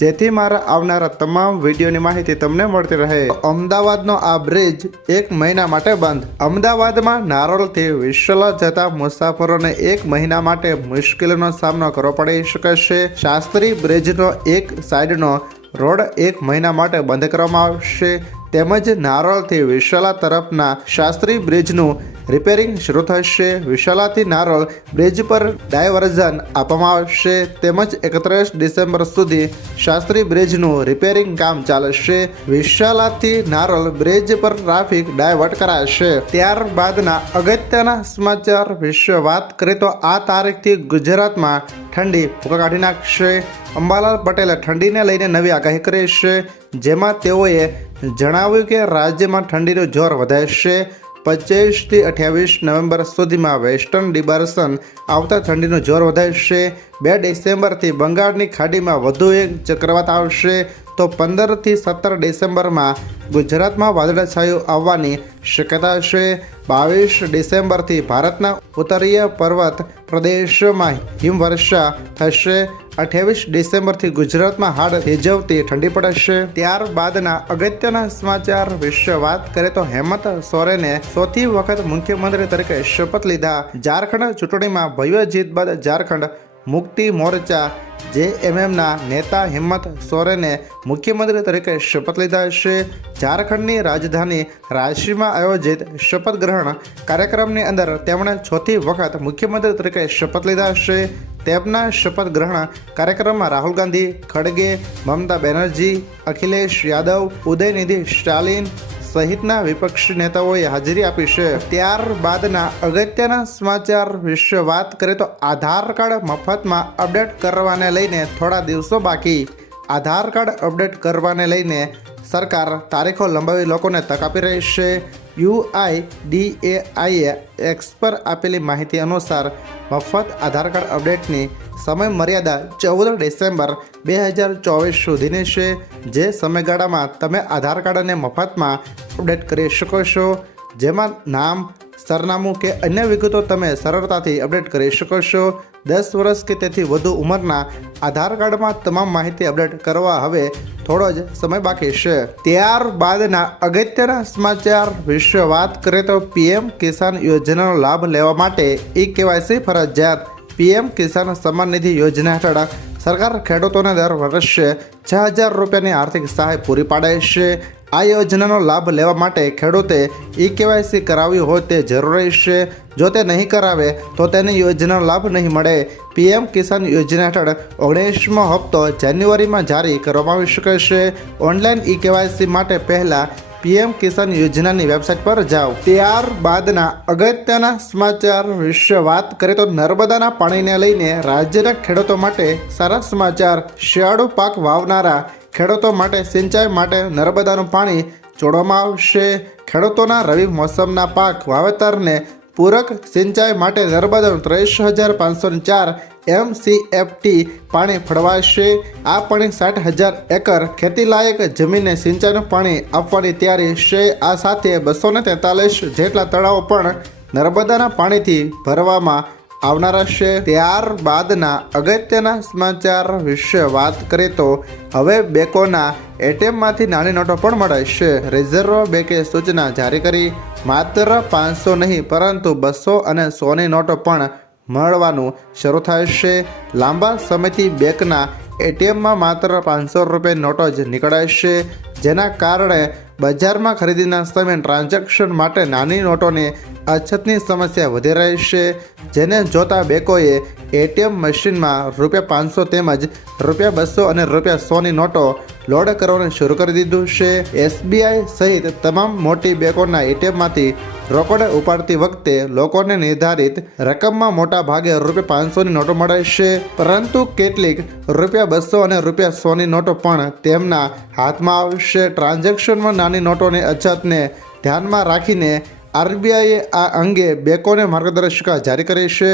જેથી મારા આવનારા તમામ વિડીયોની માહિતી તમને મળતી રહે. અમદાવાદનો આ બ્રિજ એક મહિના માટે બંધ. અમદાવાદમાં નારોલથી વિશ્વલા જતા મુસાફરોને એક મહિના માટે મુશ્કેલીનો સામનો કરવો પડી શકે છે. શાસ્ત્રી બ્રિજનો એક સાઈડનો રોડ એક મહિના માટે બંધ કરવામાં આવશે. તેમજ નારોલથી વિશ્વલા તરફના શાસ્ત્રી બ્રિજનું રિપેરિંગ શરૂ થશે. વિશાલાથી નારોલ બ્રિજ પર ડાયવર્ઝન આપવામાં આવશે. તેમજ એકત્રીસ ડિસેમ્બર સુધી શાસ્ત્રી બ્રિજનું રિપેરિંગ કામ ચાલશે. વિશાલાથી નારોલ બ્રિજ પર ટ્રાફિક ડાયવર્ટ કરાશે. ત્યારબાદના અગત્યના સમાચાર વિશે વાત કરીએ તો આ તારીખથી ગુજરાતમાં ઠંડી ભૂકા કાઢી નાખશે. અંબાલાલ પટેલે ઠંડીને લઈને નવી આગાહી કરી છે. જેમાં તેઓએ જણાવ્યું કે રાજ્યમાં ઠંડીનું જોર વધારશે પચીસથી અઠ્યાવીસ નવેમ્બર સુધીમાં વેસ્ટર્ન ડિબાર્સન આવતા ઠંડીનું જોર વધારશે. બે ડિસેમ્બરથી બંગાળની ખાડીમાં વધુ એક ચક્રવાત આવશે. તો પંદરથી સત્તર ડિસેમ્બરમાં ગુજરાતમાં વાદળછાયું આવવાની શક્યતા છે. બાવીસ ડિસેમ્બરથી ભારતના ઉત્તરીય પર્વત પ્રદેશોમાં હિમવર્ષા થશે. અઠ્યાવીસ ડિસેમ્બરથી ગુજરાતમાં હાડ થીજવતી ઠંડી પડશે. ત્યારબાદના અગત્યના સમાચાર વિશે વાત કરીએ તો હેમંત સોરેને ચોથી વખત મુખ્યમંત્રી તરીકે શપથ લીધા. ઝારખંડ ચૂંટણીમાં ભવ્ય જીત બાદ ઝારખંડ મુક્તિ મોરચા જેએમએમના નેતા હિંમત સોરેને મુખ્યમંત્રી તરીકે શપથ લીધા છે. ઝારખંડની રાજધાની રાંચીમાં આયોજિત શપથ ગ્રહણ કાર્યક્રમની અંદર તેમણે ચોથી વખત મુખ્યમંત્રી તરીકે શપથ લીધા છે. તેમના શપથ ગ્રહણ કાર્યક્રમમાં રાહુલ ગાંધી, ખડગે, મમતા બેનર્જી, અખિલેશ યાદવ, ઉદયનિધિ સ્ટાલિન સહિતના વિપક્ષી નેતાઓએ હાજરી આપી છે. ત્યારબાદના અગત્યના સમાચાર વિશે વાત કરીએ તો આધાર કાર્ડ મફતમાં અપડેટ કરવાને લઈને થોડા દિવસો બાકી. આધાર કાર્ડ અપડેટ કરવાને લઈને સરકાર તારીખો લંબાવી લોકોને તક આપી રહી છે. યુઆઈ ડીએઆઈએ એક્સ પર આપેલી માહિતી અનુસાર મફત આધાર કાર્ડ અપડેટની સમય મર્યાદા ચૌદ ડિસેમ્બર બે હજાર ચોવીસ સુધીની છે. જે સમયગાળામાં તમે આધાર કાર્ડને મફતમાં અપડેટ કરી શકો છો. જેમાં નામ સરનામું કે અન્ય વિગતો તમે સરળતાથી અપડેટ કરી શકો છો. દસ વર્ષ કે તેથી વધુ ઉંમરના આધાર કાર્ડમાં તમામ માહિતી અપડેટ કરવા હવે થોડો જ સમય બાકી છે. ત્યારબાદના અગત્યના સમાચાર વિશે વાત કરીએ તો પીએમ કિસાન યોજનાનો લાભ લેવા માટે ઈ કેવાયસી ફરજિયાત. પીએમ કિસાન સન્માન નિધિ યોજના હેઠળ સરકાર ખેડૂતોને દર વર્ષે છ હજાર રૂપિયાની આર્થિક સહાય પૂરી પાડે છે. આ યોજનાનો લાભ લેવા માટે ખેડૂતે ઈ કેવાયસી કરાવવી હોય તે જરૂરી છે. જો તે નહીં કરાવે, તો તેને યોજનાનો લાભ નહીં મળે. પીએમ કિસાન યોજના હેઠળ ઓગણીસમો હપ્તો જાન્યુઆરીમાં જારી કરવામાં આવી શકે છે. ઓનલાઈન ઈ કેવાયસી માટે પહેલાં પીએમ કિસાન યોજનાની વેબસાઇટ પર જાઓ. ત્યારબાદના અગત્યના સમાચાર વિશે વાત કરીએ તો નર્મદાના પાણીને લઈને રાજ્યના ખેડૂતો માટે સારા સમાચાર. શિયાળુ પાક વાવનારા ખેડૂતો માટે સિંચાઈ માટે નર્મદાનું પાણી છોડવામાં આવશે. ખેડૂતોના રવિ મોસમના પાક વાવેતરને પૂરક સિંચાઈ માટે નર્મદાનું ત્રેસ હજાર પાંચસો ચાર એમસીએફટી પાણી ફળવાશે. આ પાણી સાઠ હજાર એકર ખેતીલાયક જમીનને સિંચાઈનું પાણી આપવાની તૈયારી છે. આ સાથે બસો ને તેતાલીસ જેટલા તળાવો પણ નર્મદાના પાણીથી ભરવામાં આવનારા છે. ત્યારબાદના અગત્યના સમાચાર વિશે વાત કરીએ તો હવે બેંકોના એટીએમમાંથી નાની નોટો પણ મળે છે. રિઝર્વ બેંકે સૂચના જારી કરી, માત્ર પાંચસો નહીં, પરંતુ બસો અને સોની નોટો પણ મળવાનું શરૂ થાય છે. લાંબા સમયથી બેંકના એટીએમમાં માત્ર પાંચસો રૂપિયા નોટો જ નીકળાય છે. જેના કારણે બજારમાં ખરીદીના સમયે ટ્રાન્ઝેક્શન માટે નાની નોટોની અછતની સમસ્યા વધી રહી છે. જેને જોતા બેંકોએ એટીએમ મશીનમાં રૂપિયા પાંચસો તેમજ રૂપિયા બસો અને રૂપિયા સોની નોટો લોડ કરવાનું શરૂ કરી દીધું છે. એસબીઆઈ સહિત તમામ મોટી બેંકોના એટીએમમાંથી રોકડ ઉપાડતી વખતે લોકોને નિર્ધારિત રકમમાં મોટા ભાગે રૂપિયા પાંચસોની નોટો મળે છે. પરંતુ કેટલીક રૂપિયા બસો અને રૂપિયા સોની નોટો પણ તેમના હાથમાં આવશે. ટ્રાન્ઝેક્શનમાં નાની નોટોની અછતને ધ્યાનમાં રાખીને આરબીઆઈએ આ અંગે બેંકોને માર્ગદર્શિકા જારી કરી છે.